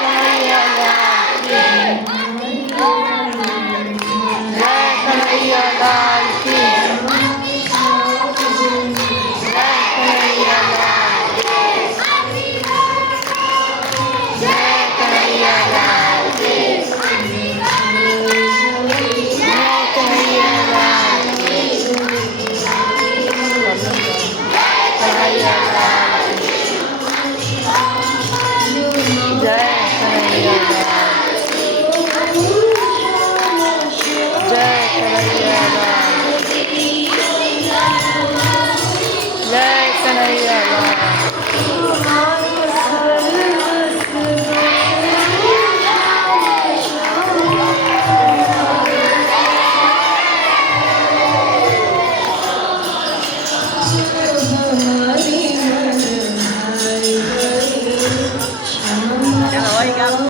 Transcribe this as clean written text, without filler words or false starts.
કનૈયા લાલ કી જય કનૈયા લાલ કી જય કનૈયા લાલ જય કનૈયા લાલ જય કનૈયા લાલ કનૈયા લાલ જય કનૈયા લાલ જય કનૈયા લાલ જય કનૈયા